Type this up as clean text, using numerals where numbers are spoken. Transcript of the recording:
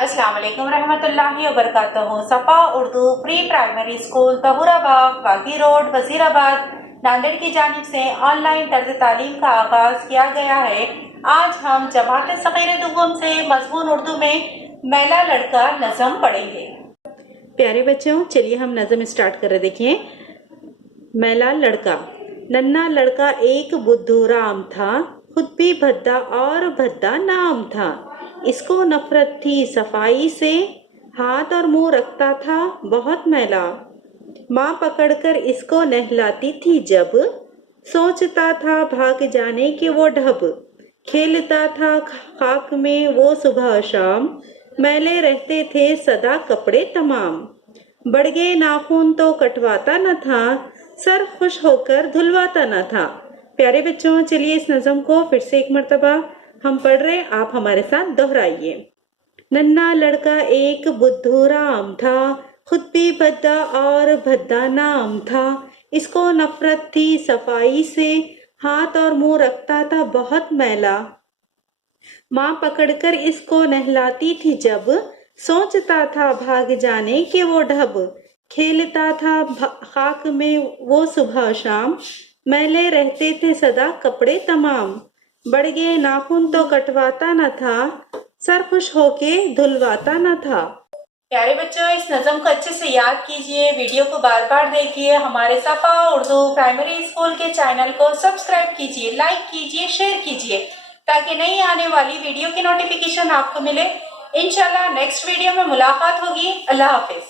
अस्सलाम वालेकुम रहमतुल्लाहि व बरकातहू। सफ़ा Urdu pre primary school Tahurabagh, बागी रोड, वजीराबाद, नांदेड़ की जानिब से ऑनलाइन तर्ज तालीम का आगाज़ किया गया है। आज हम जमात सग़ीर दुगम से मज़मून उर्दू में मैला लड़का नज़म पढ़ेंगे। प्यारे बच्चों, चलिए हम नज़म स्टार्ट कर रहे। देखिए, मैला लड़का। नन्हा लड़का एक बुद्धू राम था, खुद भी भद्दा और भद्दा नाम था। इसको नफरत थी सफाई से, हाथ और मुंह रखता था बहुत मैला। माँ पकड़कर इसको नहलाती थी जब, सोचता था भाग जाने के वो ढब। खेलता था खाक में वो सुबह शाम, मैले रहते थे सदा कपड़े तमाम। बढ़ गए नाखून तो कटवाता न था, सर खुश होकर धुलवाता न था। प्यारे बच्चों, चलिए इस नज़म को फिर से एक मर्तबा हम पढ़ रहे, आप हमारे साथ दोहराइए। नन्हा लड़का एक बुद्धू राम था, खुद भी भद्दा और भद्दा नाम था। इसको नफरत थी सफाई से, हाथ और मुंह रखता था बहुत मैला। माँ पकड़कर इसको नहलाती थी जब, सोचता था भाग जाने के वो ढब। खेलता था खाक में वो सुबह शाम, मैले रहते थे सदा कपड़े तमाम। बढ़ गए नाखून तो कटवाता न था, सर खुश होके धुलवाता न था। प्यारे बच्चों, इस नज़म को अच्छे से याद कीजिए, वीडियो को बार बार देखिए। हमारे सफ़ा उर्दू प्राइमरी स्कूल के चैनल को सब्सक्राइब कीजिए, लाइक कीजिए, शेयर कीजिए, ताकि नई आने वाली वीडियो की नोटिफिकेशन आपको मिले। इंशाल्लाह नेक्स्ट वीडियो में मुलाकात होगी। अल्लाह हाफिज।